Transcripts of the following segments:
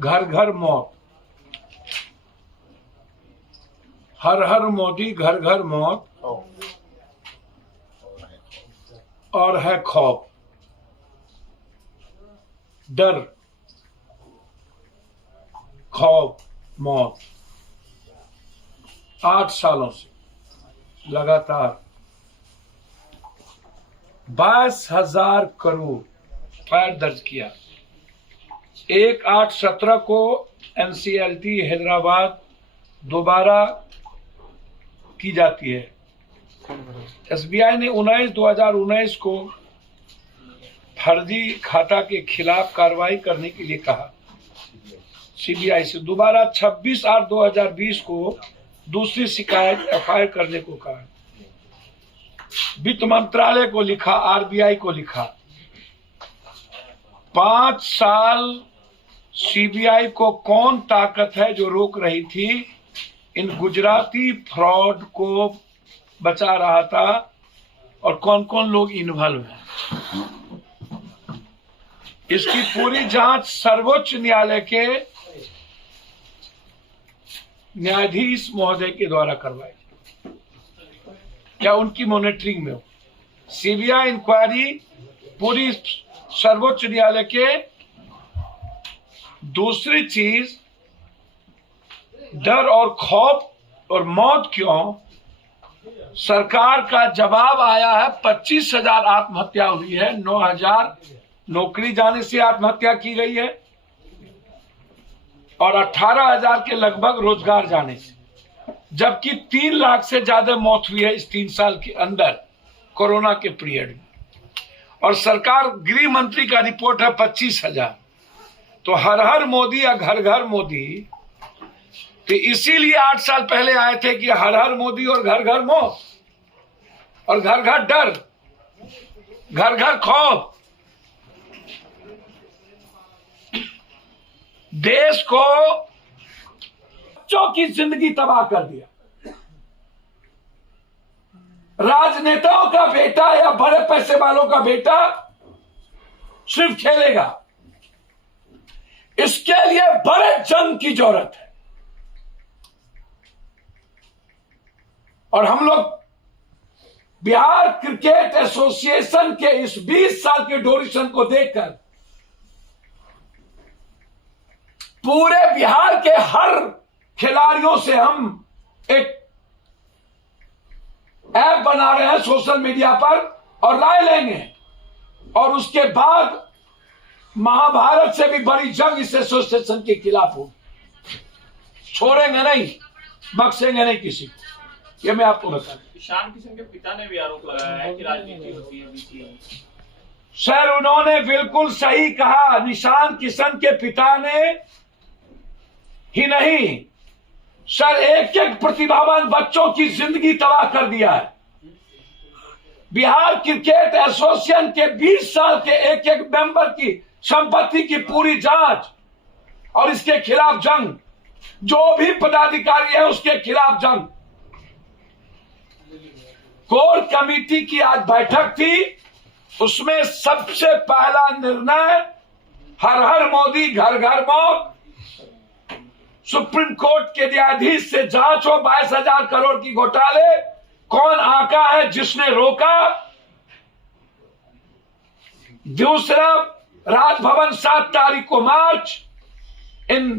घर घर मौत, हर हर मोदी घर घर मौत, और है खौफ, डर, खौफ, मौत। 8 सालों से लगातार 22,000 करोड़ एफआईआर दर्ज किया। 1/8/17 को एनसीएलटी हैदराबाद दोबारा की जाती है। एसबीआई ने 19/2019 को फर्जी खाता के खिलाफ कार्रवाई करने के लिए कहा। सीबीआई से दोबारा 26/8/2020 को दूसरी शिकायत एफआईआर करने को कहा। वित्त मंत्रालय को लिखा, आरबीआई को लिखा। 5 साल सीबीआई को कौन ताकत है जो रोक रही थी? इन गुजराती फ्रॉड को बचा रहा था, और कौन कौन लोग इन्वॉल्व हैं, इसकी पूरी जांच सर्वोच्च न्यायालय के न्यायाधीश महोदय के द्वारा करवाई, क्या उनकी मॉनिटरिंग में हो। सीबीआई इंक्वायरी पूरी सर्वोच्च न्यायालय के। दूसरी चीज, डर और खौफ और मौत क्यों? सरकार का जवाब आया है। 25,000 आत्महत्या हुई है, 9,000 नौकरी जाने से आत्महत्या की गई है, और 18,000 के लगभग रोजगार जाने से, जबकि 3 लाख से ज्यादा मौत हुई है इस 3 साल के अंदर कोरोना के पीरियड में। और सरकार गृह मंत्री का रिपोर्ट है 25,000। तो हर हर मोदी या घर घर मोदी, तो इसीलिए 8 साल पहले आए थे कि हर हर मोदी और घर घर मौत, और घर घर डर, घर घर खौफ। देश को बच्चों की जिंदगी तबाह कर दिया। राजनेताओं का बेटा या बड़े पैसे वालों का बेटा सिर्फ खेलेगा, इसके लिए बड़े जंग की जरूरत है। और हम लोग बिहार क्रिकेट एसोसिएशन के इस 20 साल के ड्यूरेशन को देखकर पूरे बिहार के हर खिलाड़ियों से हम एक ऐप बना रहे हैं सोशल मीडिया पर, और राय लेंगे। और उसके बाद महाभारत से भी बड़ी जंग इस एसोसिएशन के खिलाफ होगी। छोड़ेंगे नहीं, बख्शेंगे नहीं किसी को, ये मैं आपको बता दूं। ईशान किशन के पिता ने भी आरोप लगाया है कि राजनीति होती है। सर, उन्होंने बिल्कुल सही कहा। निशान किशन के पिता ने ही नहीं, सर, एक एक प्रतिभावान बच्चों की जिंदगी तबाह कर दिया है। बिहार क्रिकेट एसोसिएशन के 20 साल के एक एक मेंबर की संपत्ति की पूरी जांच और इसके खिलाफ जंग, जो भी पदाधिकारी है उसके खिलाफ जंग। कोर कमेटी की आज बैठक थी, उसमें सबसे पहला निर्णय हर हर मोदी घर घर मौत। सुप्रीम कोर्ट के न्यायाधीश से जांच हो 22,000 करोड़ की घोटाले, कौन आका है जिसने रोका। दूसरा, राजभवन 7 तारीख को मार्च, इन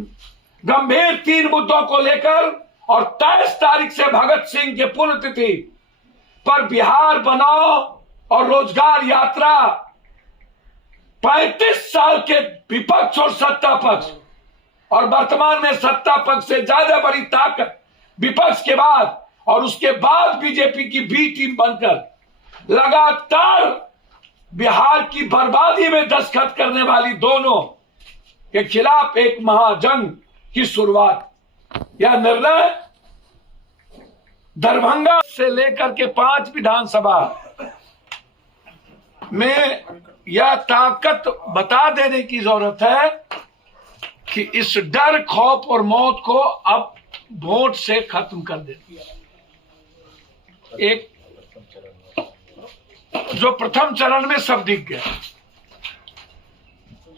गंभीर 3 मुद्दों को लेकर, और 23 तारीख से भगत सिंह के पुण्यतिथि पर बिहार बनाओ और रोजगार यात्रा। 35 साल के विपक्ष और सत्ता पक्ष, और वर्तमान में सत्ता पक्ष से ज्यादा बड़ी ताकत विपक्ष के बाद, और उसके बाद बीजेपी की बी टीम बनकर लगातार बिहार की बर्बादी में दस्तखत करने वाली दोनों के खिलाफ एक महाजंग की शुरुआत। यह निर्णय दरभंगा से लेकर के 5 विधानसभा में यह ताकत बता देने की जरूरत है कि इस डर, खौफ और मौत को अब वोट से खत्म कर देती है। एक जो प्रथम चरण में सब दिख गया,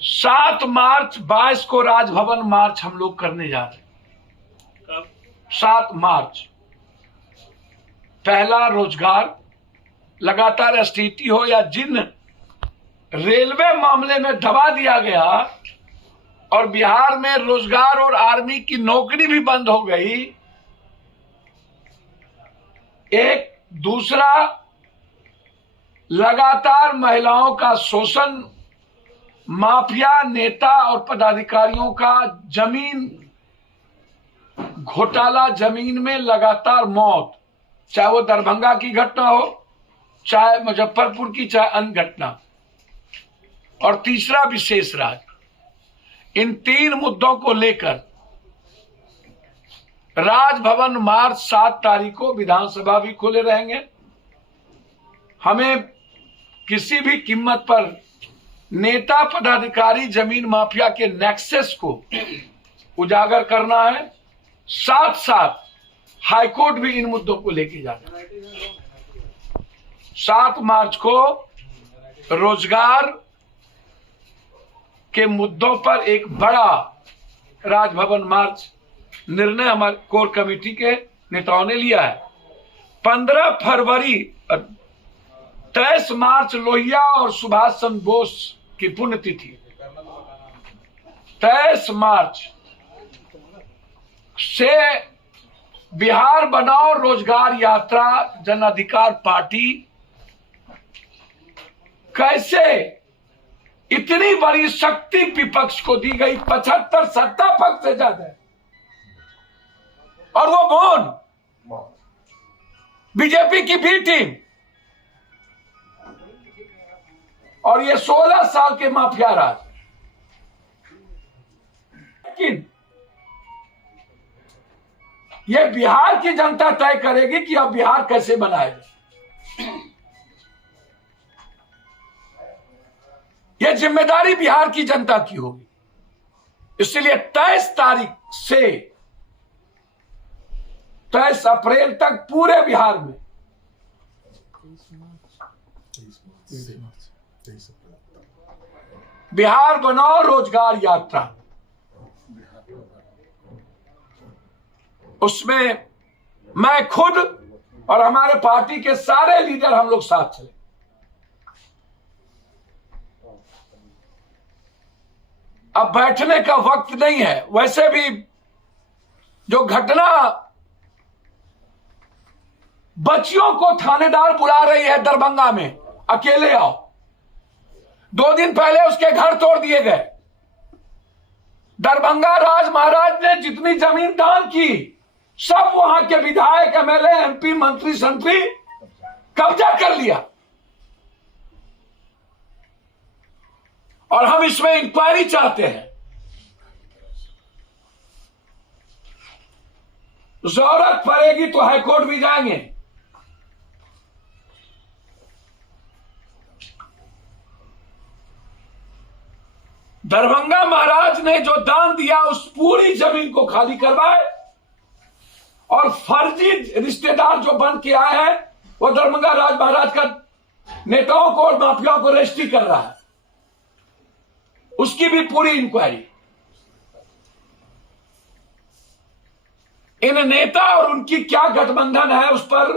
7 मार्च 22 को राजभवन मार्च हम लोग करने जा रहे हैं। कब? 7 मार्च। पहला रोजगार, लगातार स्थिति हो या जिन रेलवे मामले में दबा दिया गया और बिहार में रोजगार और आर्मी की नौकरी भी बंद हो गई। एक दूसरा, लगातार महिलाओं का शोषण, माफिया नेता और पदाधिकारियों का जमीन घोटाला, जमीन में लगातार मौत, चाहे वो दरभंगा की घटना हो, चाहे मुजफ्फरपुर की, चाहे अन्य घटना। और तीसरा, विशेष राज्य। इन 3 मुद्दों को लेकर राजभवन मार्च 7 तारीख को, विधानसभा भी खुले रहेंगे। हमें किसी भी कीमत पर नेता पदाधिकारी जमीन माफिया के नेक्सस को उजागर करना है। साथ साथ हाईकोर्ट भी इन मुद्दों को लेके जाना है। 7 मार्च को रोजगार के मुद्दों पर एक बड़ा राजभवन मार्च निर्णय हमारे कोर कमेटी के नेताओं ने लिया है। 15 फरवरी 23 मार्च लोहिया और सुभाष चंद्र बोस की पुण्यतिथि। 23 मार्च से बिहार बनाओ रोजगार यात्रा जन अधिकार पार्टी कैसे इतनी बड़ी शक्ति विपक्ष को दी गई, 75 सत्ता पक्ष से ज्यादा है, और वो मौन, बीजेपी की बी टीम और ये 16 साल के माफिया राज। लेकिन ये बिहार की जनता तय करेगी कि अब बिहार कैसे बनाएगा। ये जिम्मेदारी बिहार की जनता की होगी। इसलिए 23 तारीख से 23 अप्रैल तक पूरे बिहार में बिहार बनाओ रोजगार यात्रा, उसमें मैं खुद और हमारे पार्टी के सारे लीडर हम लोग साथ चले। अब बैठने का वक्त नहीं है। वैसे भी जो घटना बच्चियों को थानेदार बुला रही है दरभंगा में, अकेले आओ, 2 दिन पहले उसके घर तोड़ दिए गए। दरभंगा राज महाराज ने जितनी जमीन दान की सब वहां के विधायक, एमएलए, एमपी, मंत्री संतरी कब्जा कर लिया। और हम इसमें इंक्वायरी चाहते हैं। जरूरत पड़ेगी तो हाईकोर्ट भी जाएंगे। दरभंगा महाराज ने जो दान दिया उस पूरी जमीन को खाली करवाए, और फर्जी रिश्तेदार जो बन के आए हैं वो दरभंगा राज महाराज का नेताओं को और माफियाओं को रजिस्ट्री कर रहा है, उसकी भी पूरी इंक्वायरी। इन नेता और उनकी क्या गठबंधन है उस पर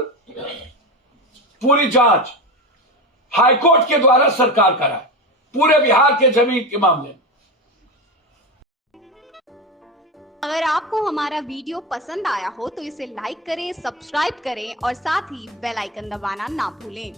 पूरी जांच हाईकोर्ट के द्वारा सरकार कराए, पूरे बिहार के जमीन के मामले में। अगर आपको हमारा वीडियो पसंद आया हो तो इसे लाइक करें, सब्सक्राइब करें और साथ ही बेल आइकन दबाना ना भूलें।